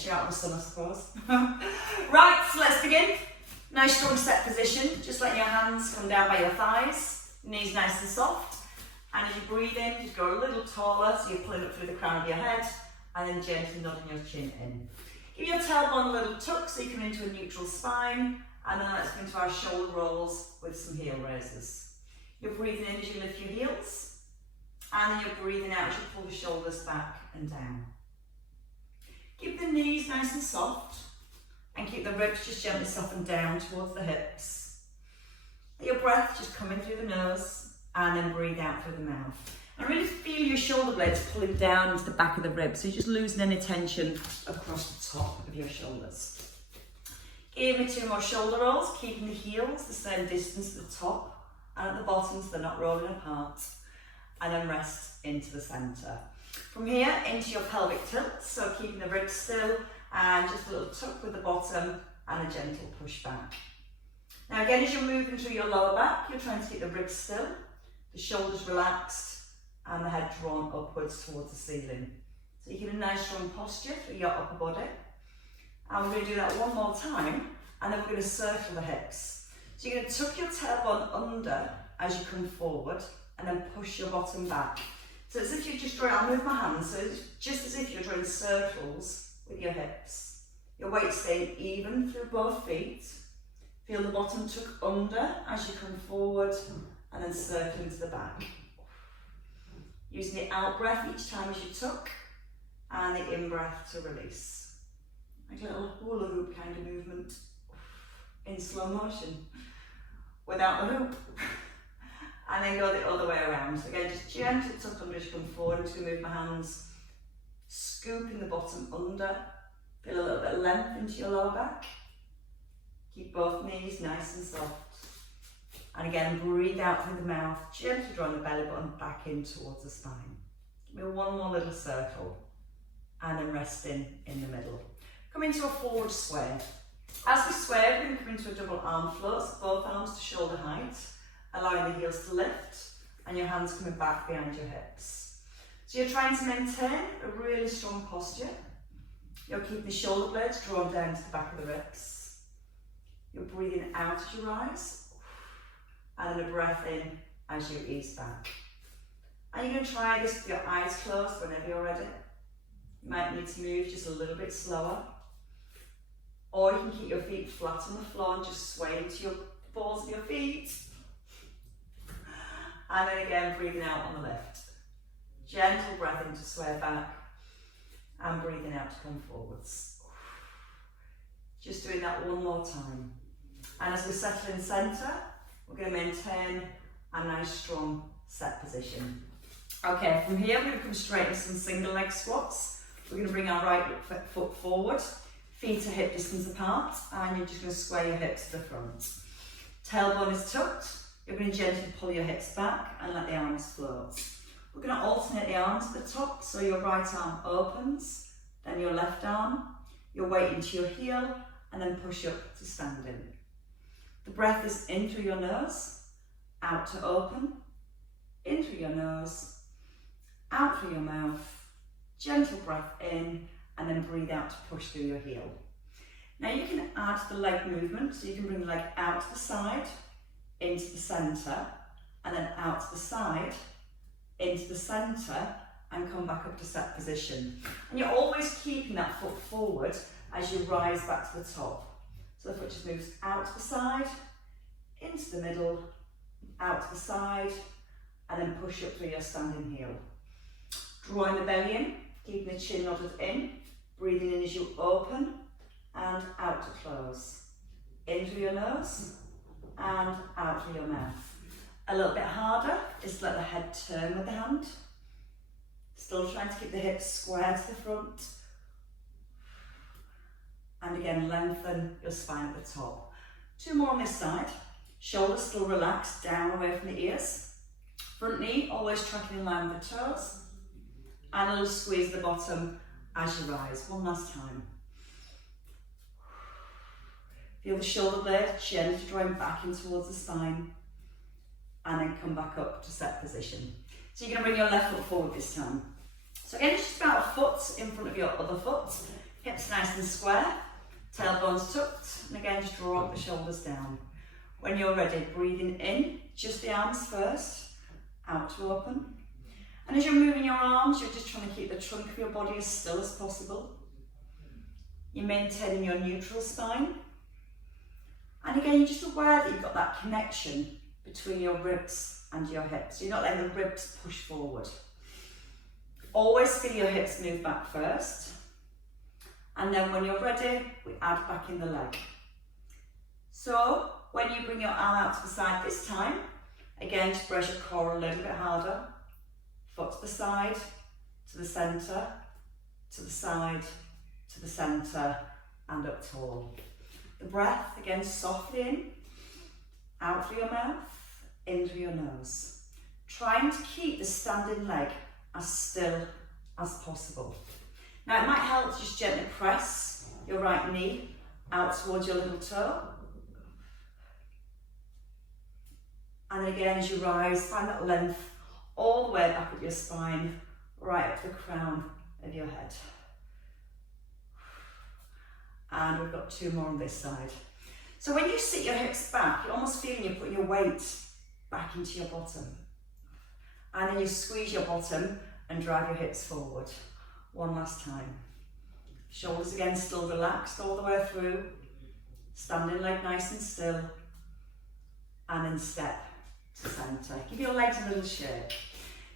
Gets you out in the sun, I suppose. Right, so let's begin. Nice strong set position. Just letting your hands come down by your thighs. Knees nice and soft. And as you breathe in, just go a little taller, so you're pulling up through the crown of your head, and then gently nodding your chin in. Give your tailbone a little tuck so you come into a neutral spine, and then let's go into our shoulder rolls with some heel raises. You're breathing in as you lift your heels, and then you're breathing out as you pull the shoulders back and down. Keep the knees nice and soft, and keep the ribs just gently softened down towards the hips. Let your breath just come in through the nose, and then breathe out through the mouth. And really feel your shoulder blades pulling down into the back of the ribs, so you're just losing any tension across the top of your shoulders. Give me 2 more shoulder rolls, keeping the heels the same distance at the top and at the bottom so they're not rolling apart. And then rest into the centre. From here into your pelvic tilt, so keeping the ribs still and just a little tuck with the bottom and a gentle push back. Now again, as you're moving through your lower back, you're trying to keep the ribs still, the shoulders relaxed, and the head drawn upwards towards the ceiling. So you get a nice strong posture through your upper body. And we're going to do that one more time, and then we're going to circle the hips. So you're going to tuck your tailbone under as you come forward, and then push your bottom back. So it's as if you're just drawing, I'll move my hands, so it's just as if you're drawing circles with your hips. Your weight staying even through both feet. Feel the bottom tuck under as you come forward, and then circling to the back. Using the out breath each time as you tuck, and the in breath to release. Like a little hula hoop kind of movement in slow motion, without the hoop. And then go the other way around. So again, just gently tuck under as you come forward. I'm just going to move my hands, scooping the bottom under. Feel a little bit of length into your lower back. Keep both knees nice and soft. And again, breathe out through the mouth, gently drawing the belly button back in towards the spine. Give me one more little circle, and then resting in the middle. Come into a forward sway. As we sway, we're going to come into a double arm float, so both arms to shoulder height, allowing the heels to lift, and your hands coming back behind your hips. So you're trying to maintain a really strong posture. You're keeping the shoulder blades drawn down to the back of the ribs. You're breathing out as you rise, and then a breath in as you ease back. And you're going to try this with your eyes closed whenever you're ready. You might need to move just a little bit slower. Or you can keep your feet flat on the floor and just sway into your balls of your feet. And then again, breathing out on the lift. Gentle breath in to sway back, and breathing out to come forwards. Just doing that one more time. And as we settle in centre, we're going to maintain a nice strong set position. Okay, from here we're going to come straight into some single leg squats. We're going to bring our right foot forward, feet are hip distance apart, and you're just going to sway your hips to the front. Tailbone is tucked. You're going to gently pull your hips back and let the arms float. We're going to alternate the arms at the top, so your right arm opens, then your left arm, your weight into your heel, and then push up to standing. The breath is in through your nose, out to open, in through your nose, out through your mouth, gentle breath in, and then breathe out to push through your heel. Now you can add the leg movement, so you can bring the leg out to the side, into the centre, and then out to the side, into the centre, and come back up to set position. And you're always keeping that foot forward as you rise back to the top. So the foot just moves out to the side, into the middle, out to the side, and then push up through your standing heel. Drawing the belly in, keeping the chin nodded in, breathing in as you open, and out to close. In through your nose, and out through your mouth. A little bit harder is to let the head turn with the hand. Still trying to keep the hips square to the front. And again, lengthen your spine at the top. 2 more on this side. Shoulders still relaxed, down away from the ears. Front knee always tracking in line with the toes. And a little squeeze at the bottom as you rise. One last time. Feel the shoulder blade gently drawing back in towards the spine. And then come back up to set position. So you're going to bring your left foot forward this time. So again, it's just about a foot in front of your other foot. Hips nice and square, tailbone's tucked, and again just draw up the shoulders down. When you're ready, breathing in, just the arms first, out to open. And as you're moving your arms, you're just trying to keep the trunk of your body as still as possible. You're maintaining your neutral spine. And again, you're just aware that you've got that connection between your ribs and your hips. You're not letting the ribs push forward. Always feel your hips move back first. And then when you're ready, we add back in the leg. So when you bring your arm out to the side this time, again, just brace your core a little bit harder. Foot to the side, to the centre, to the side, to the centre, and up tall. The breath, again, softly in, out through your mouth, in through your nose. Trying to keep the standing leg as still as possible. Now it might help to just gently press your right knee out towards your little toe. And then again, as you rise, find that length all the way back up your spine, right up to the crown of your head. And we've got 2 more on this side. So when you sit your hips back, you're almost feeling you're putting your weight back into your bottom. And then you squeeze your bottom and drive your hips forward. One last time. Shoulders again still relaxed all the way through. Standing leg nice and still. And then step to centre. Give your legs a little shake.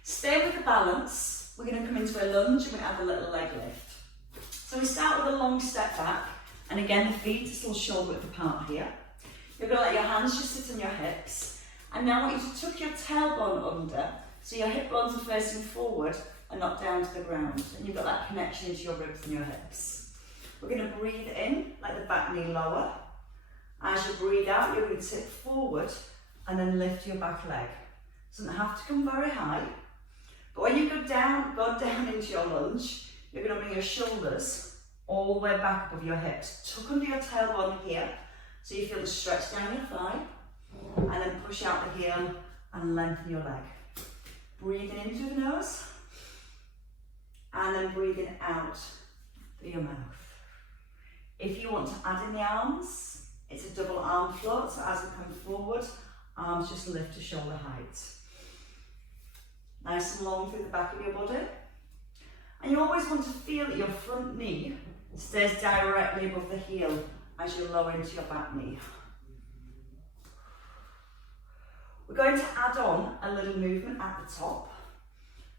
Stay with the balance. We're going to come into a lunge and we're going to add a little leg lift. So we start with a long step back. And again, the feet are still shoulder width apart here. You're going to let your hands just sit on your hips. And now I want you to tuck your tailbone under, so your hip bones are facing forward and not down to the ground. And you've got that connection into your ribs and your hips. We're going to breathe in, let the back knee lower. As you breathe out, you're going to tip forward and then lift your back leg. It doesn't have to come very high. But when you go down into your lunge, you're going to bring your shoulders all the way back above your hips. Tuck under your tailbone here, so you feel the stretch down your thigh, and then push out the heel and lengthen your leg. Breathing in through the nose, and then breathing out through your mouth. If you want to add in the arms, it's a double arm float, so as we come forward, arms just lift to shoulder height. Nice and long through the back of your body. And you always want to feel that your front knee stays directly above the heel as you lower into your back knee. We're going to add on a little movement at the top.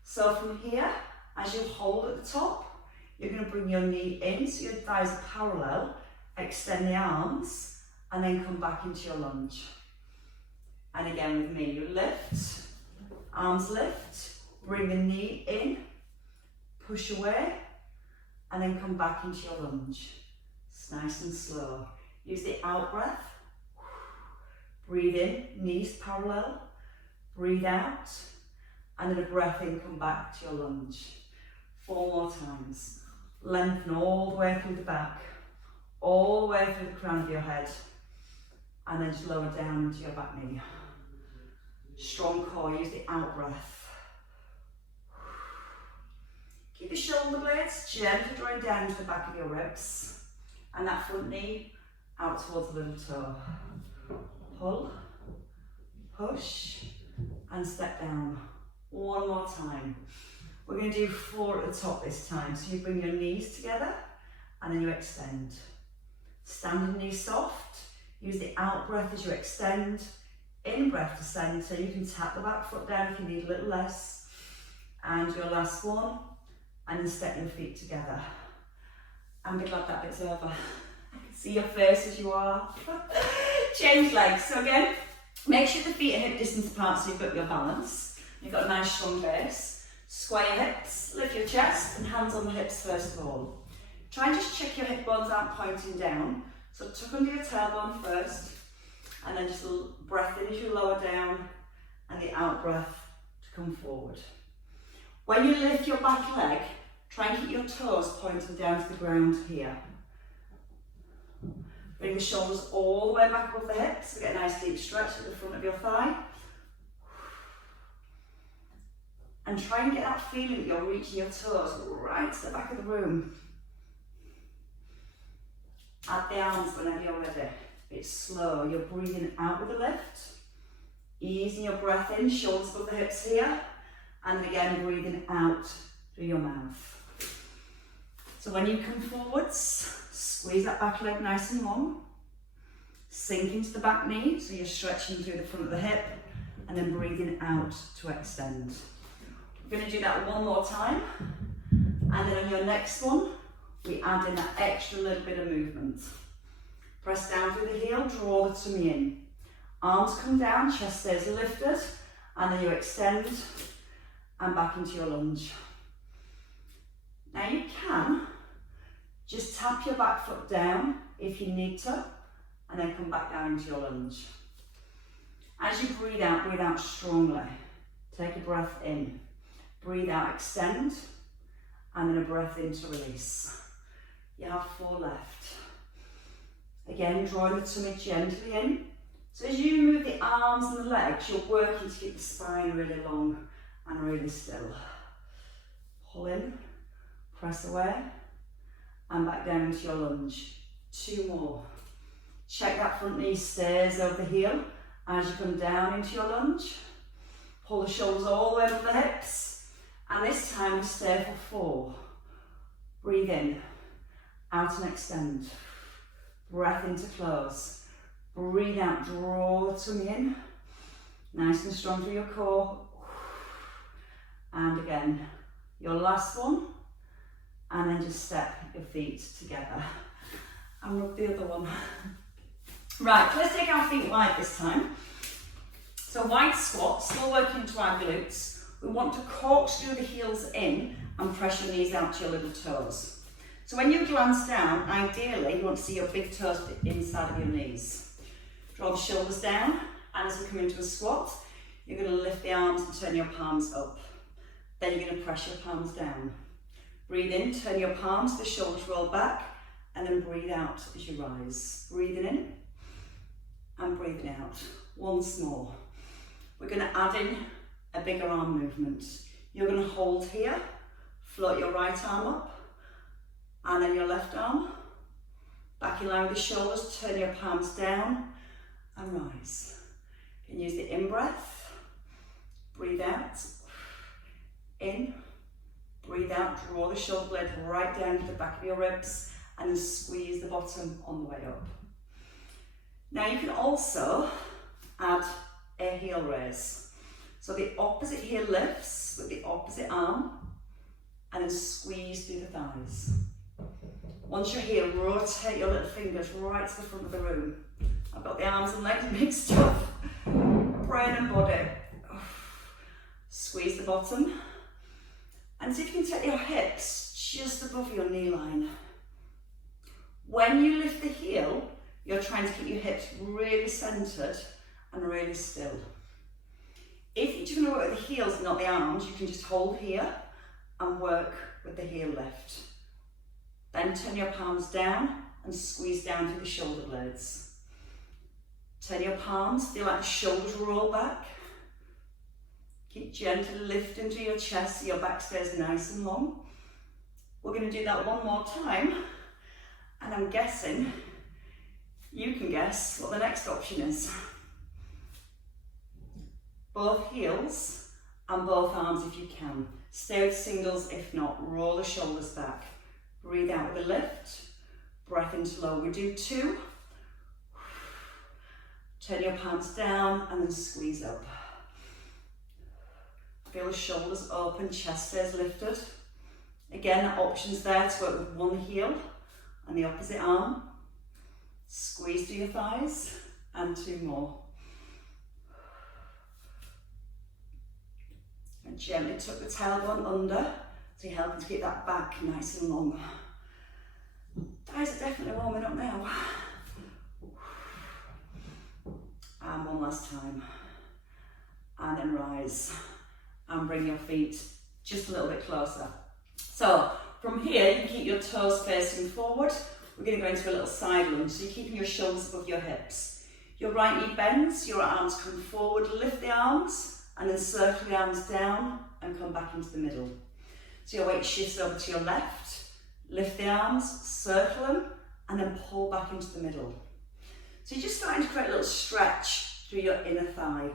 So from here, as you hold at the top, you're going to bring your knee in so your thighs are parallel, extend the arms, and then come back into your lunge. And again with me, you lift, arms lift, bring the knee in, push away, and then come back into your lunge. It's nice and slow. Use the out breath. Breathe in, knees parallel. Breathe out, and then a breath in, come back to your lunge. 4 more times. Lengthen all the way through the back, all the way through the crown of your head, and then just lower down into your back knee. Strong core, use the out breath. Keep the shoulder blades gently drawing down to the back of your ribs, and that front knee out towards the little toe. Pull, push, and step down. 1 more time. We're going to do 4 at the top this time. So you bring your knees together, and then you extend. Standing knee soft. Use the out breath as you extend. In breath to centre. You can tap the back foot down if you need a little less. And your last one. And then step your feet together. I'm glad that bit's over. I can see your face as you are. Change legs. So again, make sure the feet are hip distance apart so you've got your balance. You've got a nice strong base. Square your hips, lift your chest, and hands on the hips first of all. Try and just check your hip bones aren't pointing down. So tuck under your tailbone first, and then just a little breath in as you lower down, and the out breath to come forward. When you lift your back leg, try and keep your toes pointing down to the ground here. Bring the shoulders all the way back above the hips, so get a nice deep stretch at the front of your thigh. And try and get that feeling that you're reaching your toes right to the back of the room. the arms whenever you're ready. It's slow. You're breathing out with the lift, easing your breath in, shoulders above the hips here, and again breathing out through your mouth. So when you come forwards, squeeze that back leg nice and long, sink into the back knee, so you're stretching through the front of the hip, and then breathing out to extend. We're going to do that one more time, and then on your next one, we add in that extra little bit of movement. Press down through the heel, draw the tummy in. Arms come down, chest stays lifted, and then you extend and back into your lunge. Now you can just tap your back foot down if you need to, and then come back down into your lunge. As you breathe out strongly. Take a breath in. Breathe out, extend, and then a breath in to release. You have 4 left. Again, drawing the tummy gently in. So as you move the arms and the legs, you're working to keep the spine really long and really still. Pull in, press away, and back down into your lunge. 2 more. Check that front knee stays over the heel as you come down into your lunge. Pull the shoulders all the way over the hips, and this time we stay for 4. Breathe in, out and extend. Breath in to close. Breathe out, draw the tummy in. Nice and strong through your core. And again, your last one. And then just step your feet together. And rub the other one. Right, let's take our feet wide this time. So wide squat, still working into our glutes. We want to corkscrew the heels in and press your knees out to your little toes. So when you glance down, ideally you want to see your big toes inside of your knees. Draw the shoulders down, and as we come into a squat, you're going to lift the arms and turn your palms up. Then you're going to press your palms down. Breathe in, turn your palms, the shoulders roll back, and then breathe out as you rise. Breathing in and breathing out. Once more. We're going to add in a bigger arm movement. You're going to hold here, float your right arm up, and then your left arm. Back in line with the shoulders, turn your palms down and rise. You can use the in-breath, breathe out, in, breathe out, draw the shoulder blade right down to the back of your ribs, and then squeeze the bottom on the way up. Now you can also add a heel raise. So the opposite heel lifts with the opposite arm, and then squeeze through the thighs. Once you're here, rotate your little fingers right to the front of the room. I've got the arms and legs mixed up. Brain and body. Squeeze the bottom. And see if you can take your hips just above your knee line. When you lift the heel, you're trying to keep your hips really centered and really still. If you're just going to work with the heels, not the arms, you can just hold here and work with the heel lift. Then turn your palms down and squeeze down through the shoulder blades. Turn your palms, feel like the shoulders roll back. Keep gently lifting through your chest so your back stays nice and long. We're going to do that one more time, and I'm guessing you can guess what the next option is. Both heels and both arms if you can. Stay with singles, if not, roll the shoulders back. Breathe out with a lift, breath into low. We do 2. Turn your palms down and then squeeze up. Feel the shoulders open, chest stays lifted. Again, options there to work with one heel and the opposite arm. Squeeze through your thighs, and 2 more. And gently tuck the tailbone under, so you're helping to keep that back nice and long. Thighs are definitely warming up now. And one last time. And then rise. And bring your feet just a little bit closer. So from here, you can keep your toes facing forward. We're going to go into a little side lunge, so you're keeping your shoulders above your hips. Your right knee bends, your arms come forward, lift the arms, and then circle the arms down and come back into the middle. So your weight shifts over to your left, lift the arms, circle them, and then pull back into the middle. So you're just starting to create a little stretch through your inner thigh.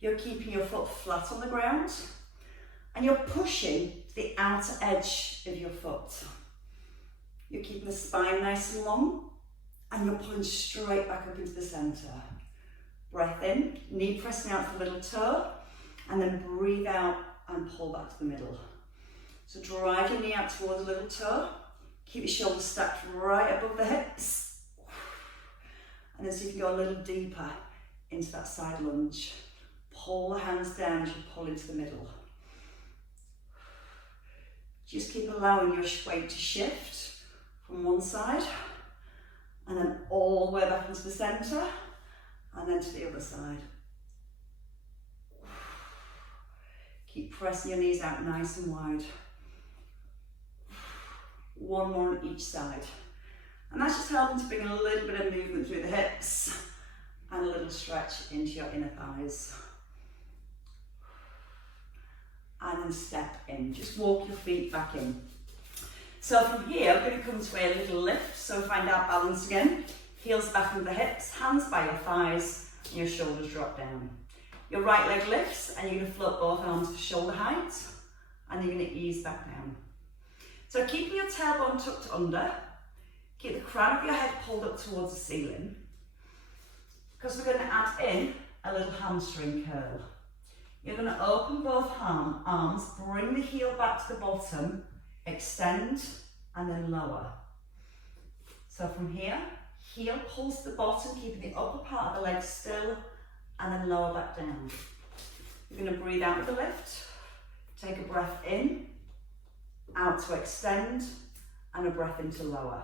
You're keeping your foot flat on the ground, and you're pushing to the outer edge of your foot. You're keeping the spine nice and long, and you're pulling straight back up into the centre. Breath in, knee pressing out to the middle toe, and then breathe out and pull back to the middle. So drive your knee out towards the little toe, keep your shoulders stacked right above the hips, and then see if you can go a little deeper into that side lunge. Pull the hands down as you pull into the middle. Just keep allowing your weight to shift from one side, and then all the way back into the centre, and then to the other side. Keep pressing your knees out nice and wide. One more on each side. And that's just helping to bring a little bit of movement through the hips and a little stretch into your inner thighs. And then step in. Just walk your feet back in. So from here, we're going to come to a little lift. So find our balance again. Heels back into the hips, hands by your thighs, and your shoulders drop down. Your right leg lifts, and you're going to float both arms to shoulder height, and you're going to ease back down. So keeping your tailbone tucked under, keep the crown of your head pulled up towards the ceiling, because we're going to add in a little hamstring curl. You're going to open both arms, bring the heel back to the bottom, extend, and then lower. So from here, heel pulls to the bottom, keeping the upper part of the leg still, and then lower back down. You're going to breathe out with the lift, take a breath in, out to extend, and a breath in to lower.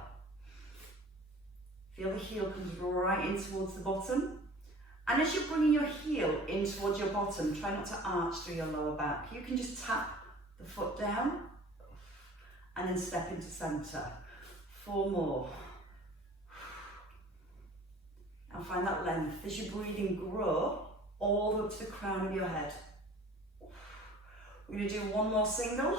Feel the heel comes right in towards the bottom. And as you're bringing your heel in towards your bottom, try not to arch through your lower back. You can just tap the foot down and then step into centre. 4 more. And find that length as your breathing grow all the way up to the crown of your head. We're going to do 1 more single,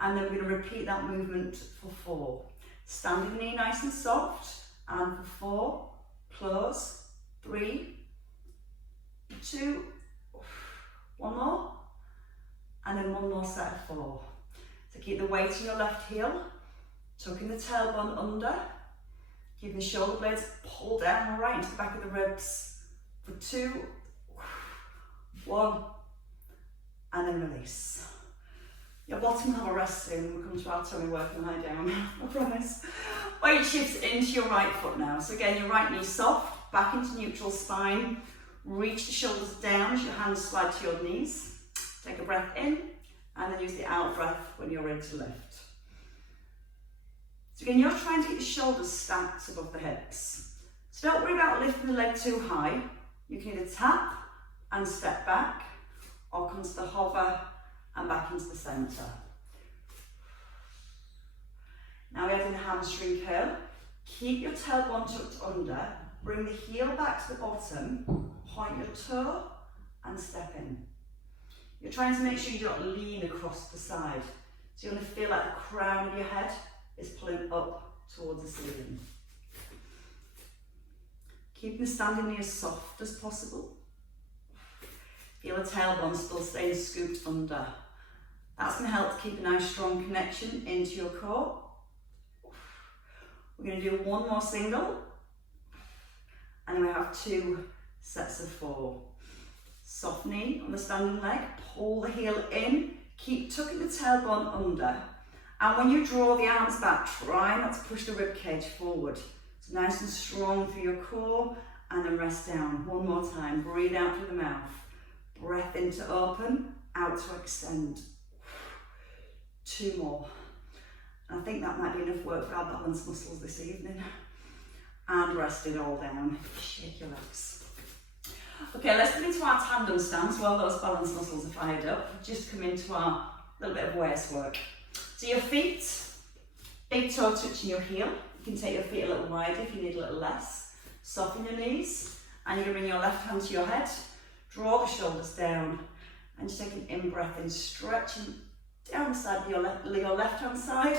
and then we're going to repeat that movement for 4. Standing knee nice and soft, and for 4, close, 3, 2, 1 more, and then 1 more set of 4. So keep the weight in your left heel, tucking the tailbone under, keeping the shoulder blades pulled down right into the back of the ribs for 2, 1, and then release. Your bottom will have a rest soon. We'll come to our tummy work and lie down, I promise. Weight shifts into your right foot now. So again, your right knee soft, back into neutral spine. Reach the shoulders down as your hands slide to your knees. Take a breath in, and then use the out breath when you're ready to lift. So again, you're trying to get the shoulders stacked above the hips. So don't worry about lifting the leg too high. You can either tap and step back, or come to the hover and back into the centre. Now we add in a hamstring curl. Keep your tailbone tucked under, bring the heel back to the bottom, point your toe and step in. You're trying to make sure you don't lean across the side. So you're going to feel like the crown of your head is pulling up towards the ceiling. Keeping the standing knee as soft as possible. Feel the tailbone still staying scooped under. That's going to help to keep a nice strong connection into your core. We're going to do 1 more single, and then we have 2 sets of 4. Soft knee on the standing leg, pull the heel in, keep tucking the tailbone under, and when you draw the arms back, try not to push the rib cage forward. So nice and strong through your core, and then rest down. 1 more time, breathe out through the mouth. Breath in to open, out to extend. 2 more. And I think that might be enough work for our balance muscles this evening. And rest it all down. Shake your legs. Okay, let's come into our tandem stance while those balance muscles are fired up. Just come into our little bit of waist work. So your feet, big toe touching your heel. You can take your feet a little wider if you need a little less. Soften your knees, and you're going to bring your left hand to your head. Draw the shoulders down, and just take an in-breath in, stretching down the side of your left hand side,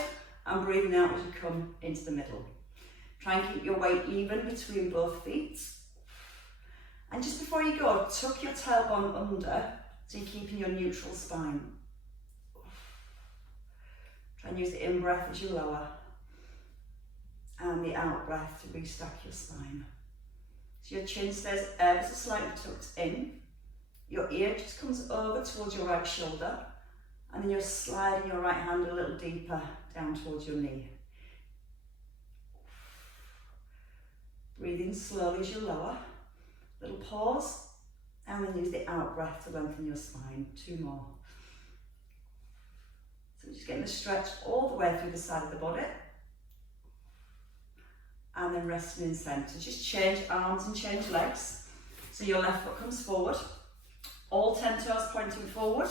and breathing out as you come into the middle. Try and keep your weight even between both feet. And just before you go, tuck your tailbone under so you're keeping your neutral spine. Try and use the in-breath as you lower and the out-breath to restack your spine. So your chin stays ever so slightly tucked in. Your ear just comes over towards your right shoulder, and then you're sliding your right hand a little deeper down towards your knee. Breathe in slowly as you lower. Little pause, and then use the out breath to lengthen your spine. 2 more. So just getting the stretch all the way through the side of the body. And then resting in centre. Just change arms and change legs. So your left foot comes forward. All 10 toes pointing forward.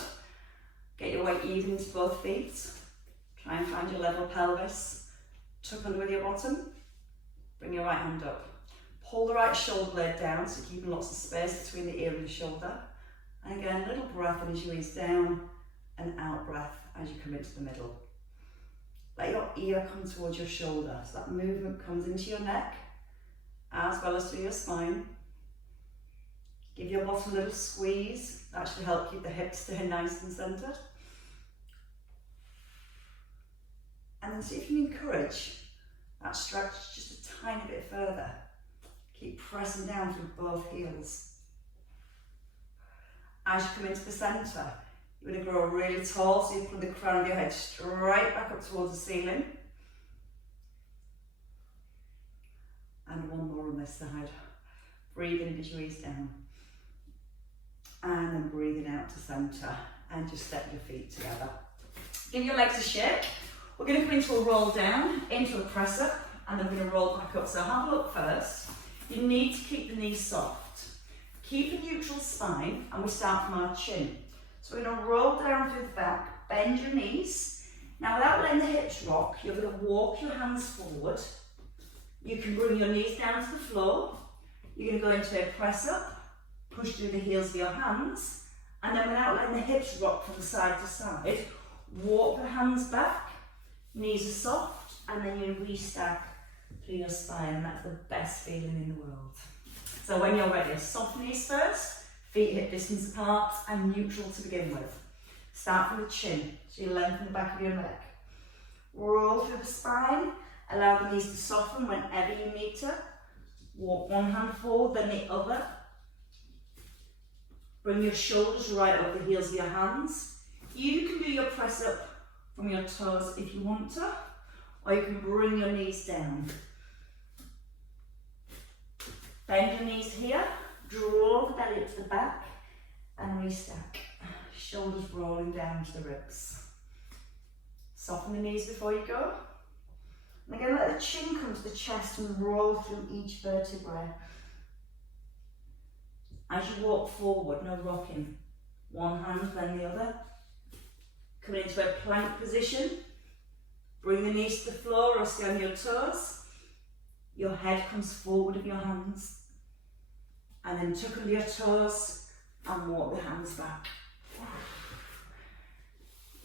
Get your weight even into both feet. Try and find your level pelvis. Tuck under with your bottom. Bring your right hand up. Pull the right shoulder blade down, so keeping lots of space between the ear and the shoulder. And again, a little breath in as you ease down, and out breath as you come into the middle. Let your ear come towards your shoulder, so that movement comes into your neck, as well as through your spine. Give your bottom a little squeeze, that should help keep the hips stay nice and centred. And then see if you can encourage that stretch just a tiny bit further. Keep pressing down through both heels. As you come into the centre, you're going to grow really tall, so you put the crown of your head straight back up towards the ceiling. And 1 more on this side. Breathing as you ease down. And then breathing out to centre. And just step your feet together. Give your legs a shake. We're going to come into a roll down, into a press up, and then we're going to roll back up. So have a look first. You need to keep the knees soft. Keep a neutral spine, and we start from our chin. So we're going to roll down through the back, bend your knees. Now without letting the hips rock, you're going to walk your hands forward. You can bring your knees down to the floor. You're going to go into a press up, push through the heels of your hands, and then without letting the hips rock from side to side, walk the hands back, knees are soft, and then you restack through your spine, and that's the best feeling in the world. So when you're ready, soft knees first, feet hip distance apart, and neutral to begin with. Start from the chin, so you lengthen the back of your neck. Roll through the spine, allow the knees to soften whenever you need to. Walk one hand forward, then the other. Bring your shoulders right over the heels of your hands. You can do your press up from your toes if you want to, or you can bring your knees down. Bend your knees here, draw the belly up to the back, and restack. Shoulders rolling down to the ribs. Soften the knees before you go. And again, let the chin come to the chest and roll through each vertebrae. As you walk forward, no rocking. One hand, then the other. Come into a plank position. Bring the knees to the floor or stay on your toes. Your head comes forward of your hands. And then tuck under your toes and walk the hands back.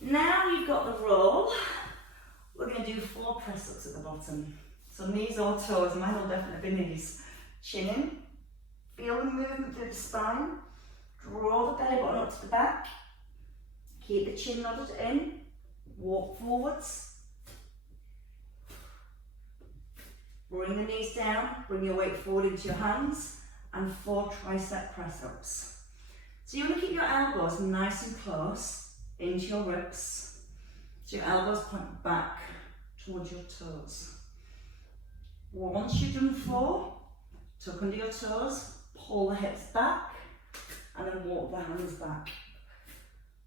Now you've got the roll. We're going to do 4 press-ups at the bottom. So knees or toes, mine will definitely be knees. Chin in. Feel the movement through the spine. Draw the belly button up to the back. Keep the chin nodded in. Walk forwards. Bring the knees down. Bring your weight forward into your hands. And 4 tricep press-ups. So you want to keep your elbows nice and close into your ribs. So your elbows point back towards your toes. Once you've done 4, tuck under your toes, pull the hips back, and then walk the hands back.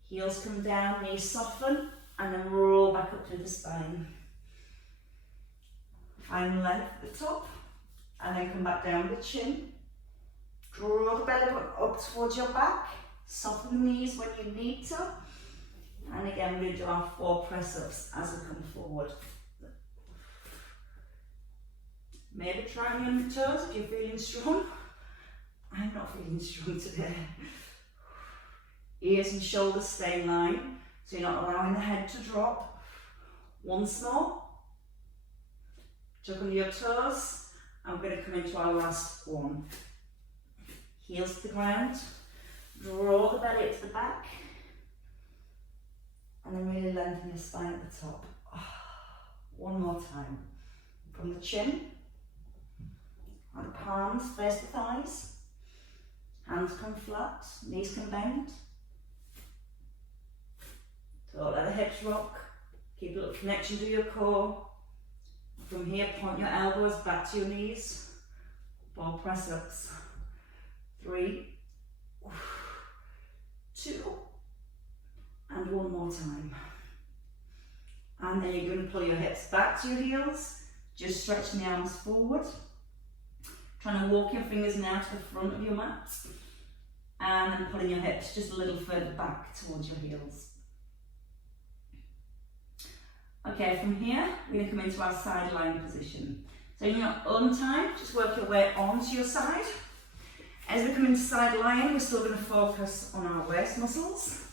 Heels come down, knees soften, and then roll back up through the spine. Find length at the top, and then come back down with the chin. Draw the belly button up towards your back. Soften the knees when you need to. And again, we're going to do our 4 press-ups as we come forward. Maybe try me on the toes if you're feeling strong. I'm not feeling strong today. Ears and shoulders stay in line, so you're not allowing the head to drop. Once more. Tuck under your toes, and we're going to come into our last one. Heels to the ground, draw the belly up to the back, and then really lengthen your spine at the top. One more time. From the chin, and the palms face the thighs, hands come flat, knees can bend. Don't let the hips rock, keep a little connection to your core. From here, point your elbows back to your knees, 4 press-ups, 3, 2, and one more time. And then you're going to pull your hips back to your heels, just stretching the arms forward. Trying to walk your fingers now to the front of your mat, and then pulling your hips just a little further back towards your heels. Okay, from here, we're going to come into our side lying position. So in your own time, just work your way onto your side. As we come into side lying, we're still going to focus on our waist muscles.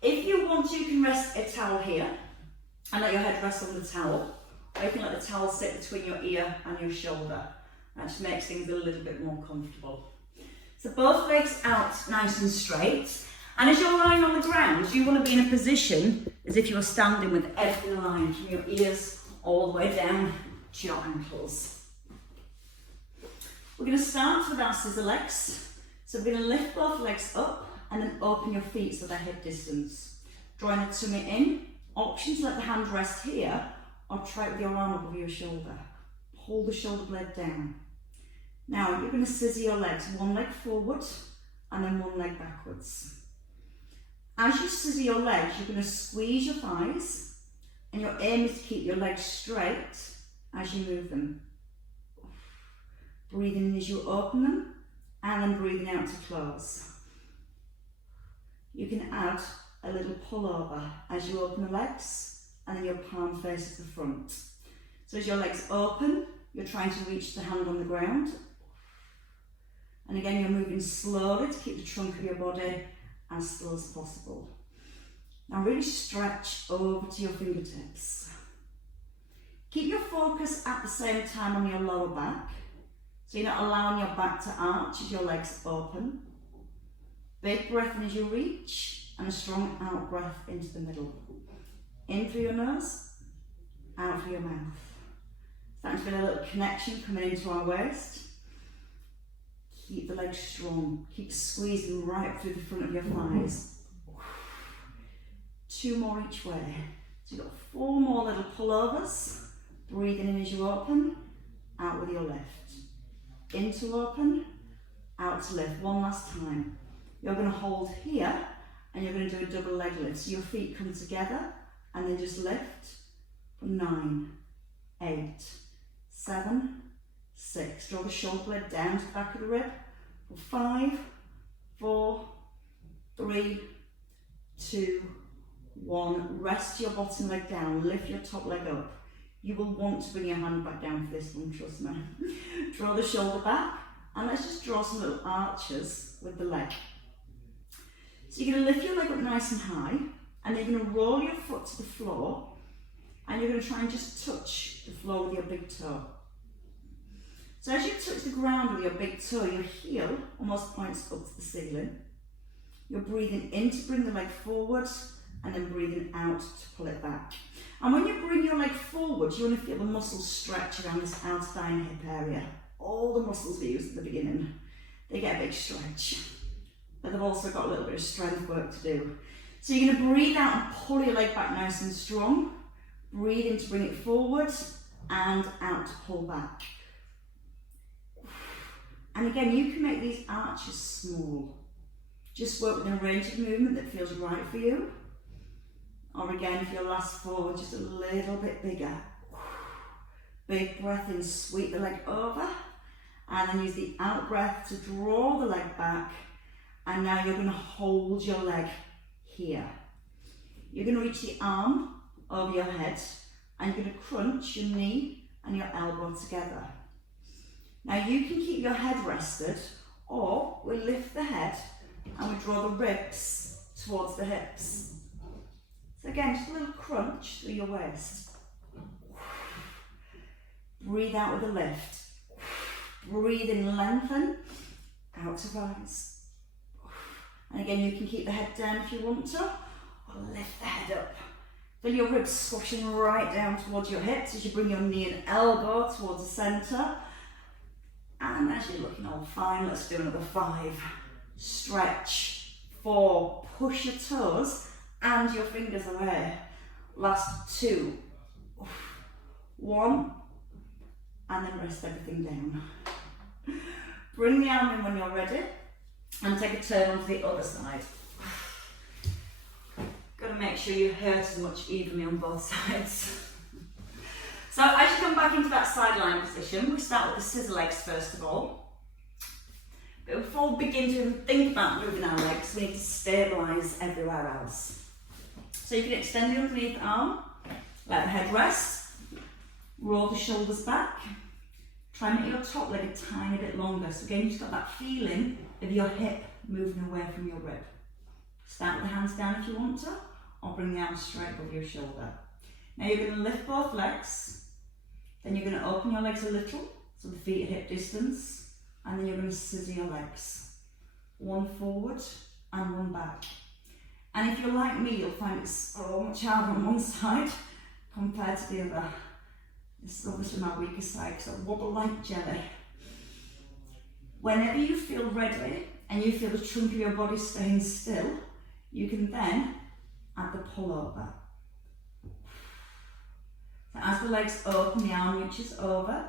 If you want to, you can rest a towel here and let your head rest on the towel, or you can let the towel sit between your ear and your shoulder. That just makes things a little bit more comfortable. So both legs out nice and straight. And as you're lying on the ground, you want to be in a position as if you're standing with everything aligned from your ears all the way down to your ankles. We're going to start with our scissor legs. So we're going to lift both legs up and then open your feet so they're hip distance. Drawing the tummy in. Option to let the hand rest here, or try it with your arm above your shoulder. Pull the shoulder blade down. Now you're going to scissor your legs, one leg forward and then one leg backwards. As you scissor your legs, you're going to squeeze your thighs, and your aim is to keep your legs straight as you move them. Breathing in as you open them, and then breathing out to close. You can add a little pull over as you open the legs, and then your palm faces the front. So as your legs open, you're trying to reach the hand on the ground. And again, you're moving slowly to keep the trunk of your body as still as possible. Now really stretch over to your fingertips. Keep your focus at the same time on your lower back. So you're not allowing your back to arch as your legs open. Big breath in as you reach, and a strong out breath into the middle. In through your nose, out through your mouth. Starting to feel a little connection coming into our waist. Keep the legs strong. Keep squeezing right through the front of your thighs. 2 more each way. So you've got 4 more little pullovers. Breathing in as you open, out with your lift. In to open, out to lift. One last time. You're going to hold here, and you're going to do a double leg lift. So your feet come together, and then just lift for 9, 8, 7, 6. Draw the shoulder blade down to the back of the rib. For 5, 4, 3, 2, 1. Rest your bottom leg down. Lift your top leg up. You will want to bring your hand back down for this one, trust me. Draw the shoulder back, and let's just draw some little arches with the leg. So you're going to lift your leg up nice and high, and then you're going to roll your foot to the floor, and you're going to try and just touch the floor with your big toe. So as you touch the ground with your big toe, your heel almost points up to the ceiling. You're breathing in to bring the leg forward, and then breathing out to pull it back. And when you bring your leg forward, you want to feel the muscles stretch around this outer thigh and hip area. All the muscles we use at the beginning, they get a big stretch. But they've also got a little bit of strength work to do. So you're going to breathe out and pull your leg back nice and strong. Breathe in to bring it forward, and out to pull back. And again, you can make these arches small. Just work within a range of movement that feels right for you. Or again, if your last forward, just a little bit bigger. Big breath in, sweep the leg over. And then use the out breath to draw the leg back. And now you're going to hold your leg here. You're going to reach the arm over your head. And you're going to crunch your knee and your elbow together. Now you can keep your head rested, or we lift the head and we draw the ribs towards the hips. So again, just a little crunch through your waist. breathe out with a lift. Breathe in, lengthen, out to rise. And again, you can keep the head down if you want to, or lift the head up. Feel your ribs squashing right down towards your hips as you bring your knee and elbow towards the centre. And as you're looking all fine, let's do another 5. Stretch. 4. Push your toes and your fingers away. Last 2. 1. And then rest everything down. Bring the arm in when you're ready and take a turn onto the other side. Got to make sure you hurt as much evenly on both sides. So as you come back into that sideline position, we start with the scissor legs first of all. But before we begin to think about moving our legs, we need to stabilise everywhere else. So you can extend the underneath arm, let the head rest, roll the shoulders back. Try and make your top leg a tiny bit longer. So again, you've just got that feeling of your hip moving away from your rib. Start with the hands down if you want to, or bring the arms straight above your shoulder. Now you're going to lift both legs, then you're going to open your legs a little, so the feet are hip distance, and then you're going to scissor your legs. 1 forward and 1 back. And if you're like me, you'll find it's so much harder on one side compared to the other. This is obviously my weaker side, so I wobble like jelly. Whenever you feel ready, and you feel the trunk of your body staying still, you can then add the pull over. So as the legs open, the arm reaches over.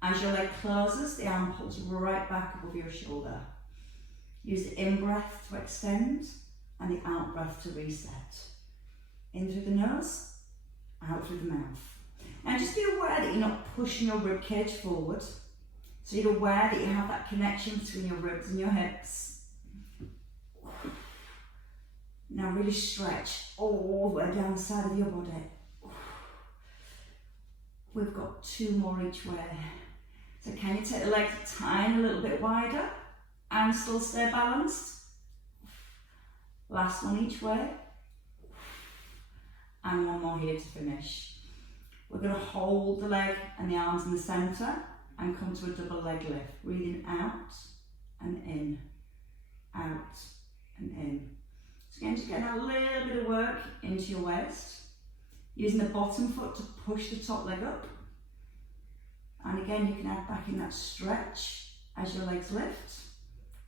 As your leg closes, the arm pulls right back above your shoulder. Use the in-breath to extend and the out-breath to reset. In through the nose, out through the mouth. Now just be aware that you're not pushing your rib cage forward. So you're aware that you have that connection between your ribs and your hips. Now really stretch all the way down the side of your body. We've got 2 more each way. So can you take the legs a tiny little bit wider and still stay balanced? Last one each way. And 1 more here to finish. We're going to hold the leg and the arms in the centre and come to a double leg lift. Breathing out and in, out and in. So again, just getting a little bit of work into your waist. Using the bottom foot to push the top leg up. And again, you can add back in that stretch as your legs lift.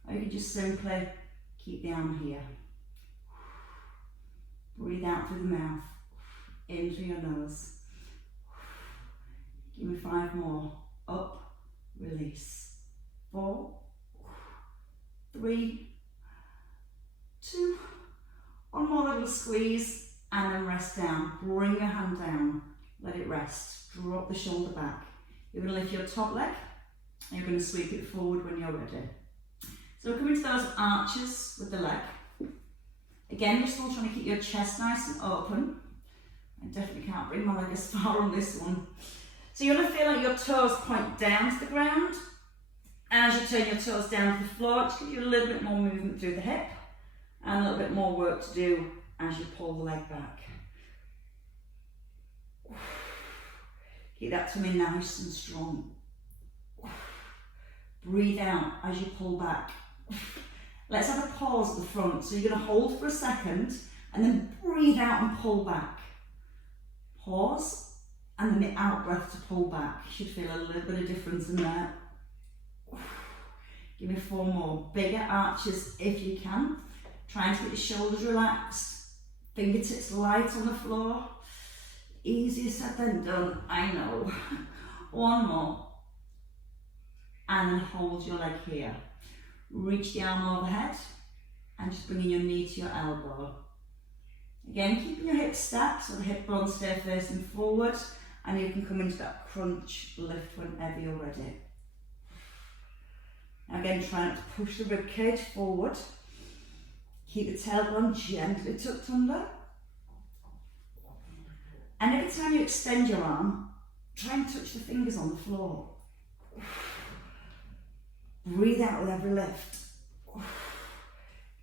Or you can just simply keep the arm here. Breathe out through the mouth, in through your nose. Give me 5 more. Up, release. 4, 3, 2, 1 more little squeeze, and then rest down. Bring your hand down, let it rest. Drop the shoulder back. You're going to lift your top leg, and you're going to sweep it forward when you're ready. So we're coming to those arches with the leg. Again, you're still trying to keep your chest nice and open. I definitely can't bring my leg as far on this one. So you're going to feel like your toes point down to the ground. And as you turn your toes down to the floor, it just gives you a little bit more movement through the hip and a little bit more work to do as you pull the leg back. Keep that tummy nice and strong. Breathe out as you pull back. Let's have a pause at the front. So you're going to hold for a second and then breathe out and pull back. Pause. And then the out breath to pull back. You should feel a little bit of difference in there. Give me 4 more. Bigger arches if you can. Trying to get the shoulders relaxed. Fingertips light on the floor. Easier said than done, I know. 1 more. And then hold your leg here. Reach the arm overhead. And just bringing your knee to your elbow. Again, keeping your hips stacked so the hip bones stay facing forward. And you can come into that crunch lift whenever you're ready. Again, try not to push the rib cage forward. Keep the tailbone gently tucked under. And every time you extend your arm, try and touch the fingers on the floor. Breathe out with every lift.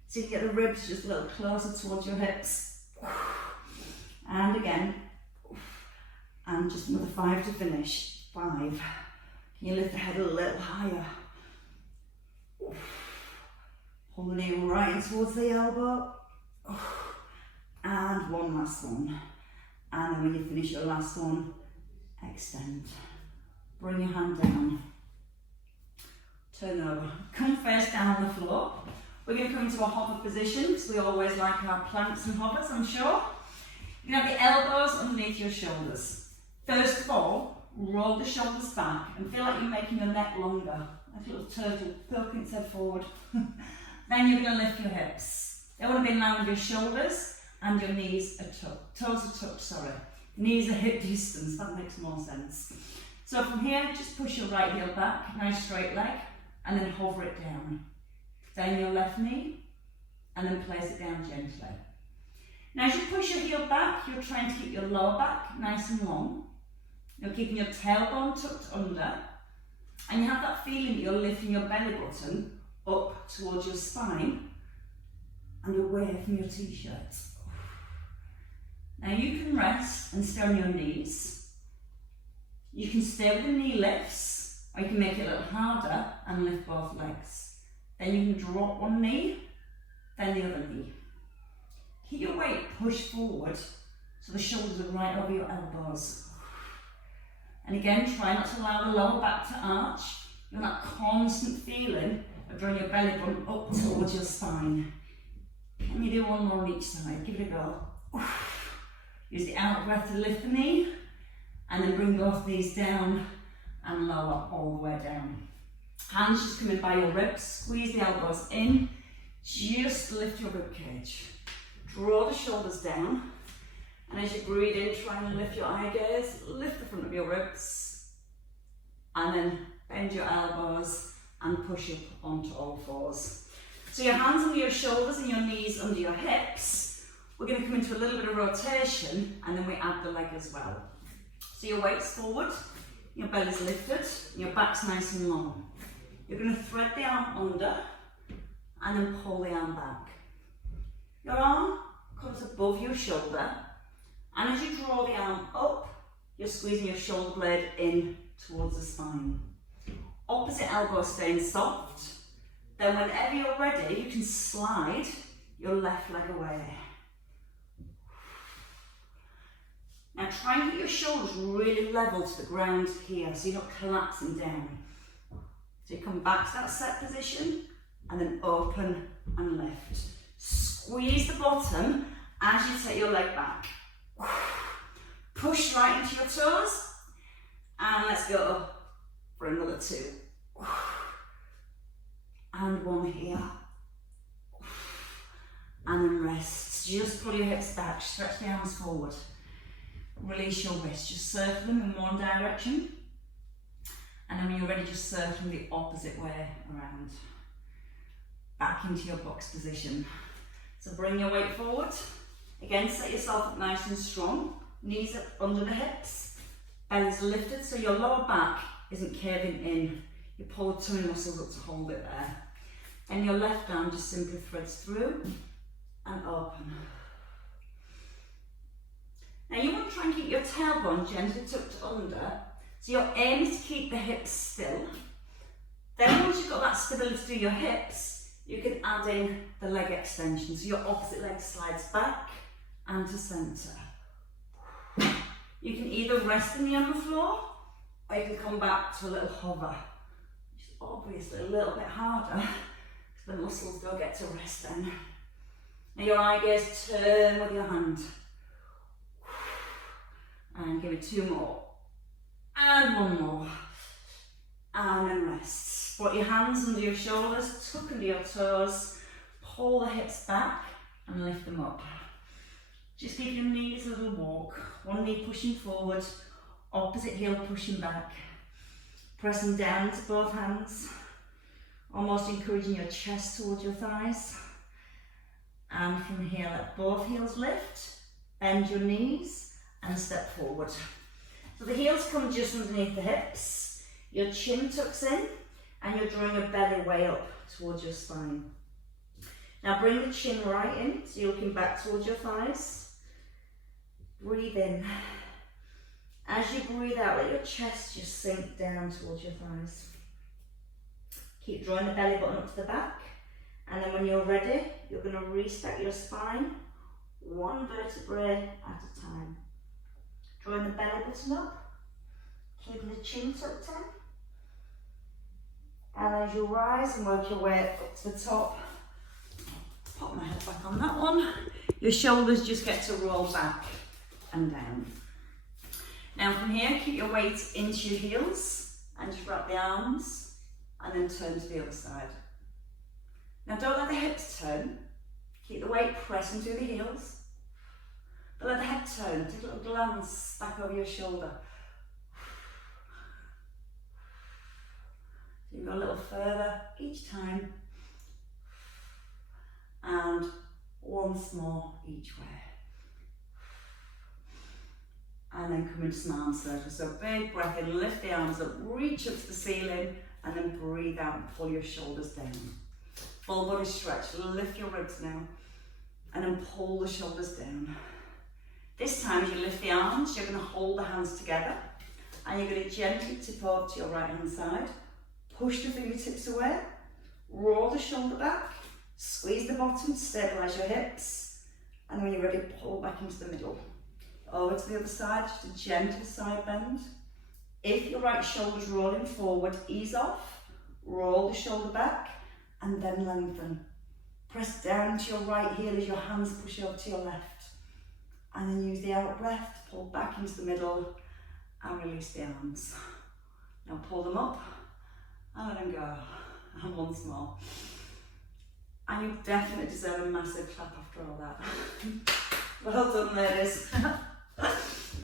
So you get the ribs just a little closer towards your hips. And again. And just another 5 to finish. 5. Can you lift the head a little higher? Pull the knee right in towards the elbow. And one last one. And then when you finish your last one, extend. Bring your hand down. Turn over. Come face down on the floor. We're going to come into a hover position because we always like our planks and hovers, I'm sure. You can have the elbows underneath your shoulders. First of all, roll the shoulders back and feel like you're making your neck longer. Like a little turtle poking its head forward. Then you're going to lift your hips. They want to be in line with your shoulders and your knees are tucked. Toes are tucked, sorry. Knees are hip distance, that makes more sense. So from here, just push your right heel back, nice straight leg, and then hover it down. Down your left knee, and then place it down gently. Now as you push your heel back, you're trying to keep your lower back nice and long. You're keeping your tailbone tucked under, and you have that feeling that you're lifting your belly button up towards your spine and away from your t-shirt. Now you can rest and stay on your knees. You can stay with the knee lifts, or you can make it a little harder and lift both legs. Then you can drop one knee, then the other knee. Keep your weight pushed forward so the shoulders are right over your elbows. And again, try not to allow the lower back to arch. You want that constant feeling of drawing your belly button up towards your spine. Can you do one more on each side? Give it a go. Use the out breath to lift the knee, and then bring both knees down and lower all the way down. Hands just come in by your ribs, squeeze the elbows in, just lift your rib cage. Draw the shoulders down, and as you breathe in, try and lift your eye gaze, lift the front of your ribs, and then bend your elbows and push up onto all fours. So your hands under your shoulders and your knees under your hips. We're going to come into a little bit of rotation, and then we add the leg as well. So your weight's forward, your belly's lifted, and your back's nice and long. You're going to thread the arm under and then pull the arm back. Your arm comes above your shoulder, and as you draw the arm up, you're squeezing your shoulder blade in towards the spine. Opposite elbow staying soft. Then whenever you're ready, you can slide your left leg away. Now try and get your shoulders really level to the ground here, so you're not collapsing down. So you come back to that set position, and then open and lift. Squeeze the bottom as you take your leg back. Push right into your toes, and let's go for another 2. And 1 here. And then rest. Just pull your hips back, stretch the arms forward. Release your wrists, just circle them in one direction. And then when you're ready, just circle them the opposite way around. Back into your box position. So bring your weight forward. Again, set yourself up nice and strong. Knees up under the hips. Belly's lifted so your lower back isn't caving in. You pull the tummy muscles up to hold it there. And your left arm just simply threads through and open. Now you want to try and keep your tailbone gently tucked under. So your aim is to keep the hips still. Then once you've got that stability through your hips, you can add in the leg extension. So your opposite leg slides back and to centre. You can either rest in the on the floor, or you can come back to a little hover. Which is obviously a little bit harder, because the muscles don't get to rest then. Now your eye gaze, turn with your hand. And give it 2 more. And 1 more. And then rest. Put your hands under your shoulders, tuck under your toes, pull the hips back and lift them up. Just give your knees a little walk. One knee pushing forward, opposite heel pushing back. Pressing down to both hands, almost encouraging your chest towards your thighs. And from here, let both heels lift, bend your knees and step forward. So the heels come just underneath the hips, your chin tucks in, and you're drawing your belly way up towards your spine. Now bring the chin right in, so you're looking back towards your thighs. Breathe in. As as you breathe out, let your chest just sink down towards your thighs. Keep drawing the belly button up to the back, and then when you're ready, you're going to restack your spine, one vertebrae at a time. Drawing the belly button up, keeping the chin tucked in, and as you rise and work your way up to the top, pop my head back on that one, your shoulders just get to roll back and down. Now from here, keep your weight into your heels and just wrap the arms and then turn to the other side. Now don't let the hips turn, keep the weight pressing through the heels, but let the head turn, take a little glance back over your shoulder. So you go a little further each time, and once more each way. And then come into some arm circles. So big breath in, lift the arms up, reach up to the ceiling, and then breathe out and pull your shoulders down. Full body stretch, lift your ribs now, and then pull the shoulders down. This time as you lift the arms, you're going to hold the hands together, and you're going to gently tip over to your right hand side, push the fingertips away, roll the shoulder back, squeeze the bottom, stabilise your hips, and when you're ready, pull back into the middle. Over to the other side, just a gentle side bend. If your right shoulder's rolling forward, ease off, roll the shoulder back, and then lengthen. Press down to your right heel as your hands push over to your left. And then use the out breath to pull back into the middle and release the arms. Now pull them up and let them go. And once more. And you definitely deserve a massive clap after all that. Well done, ladies.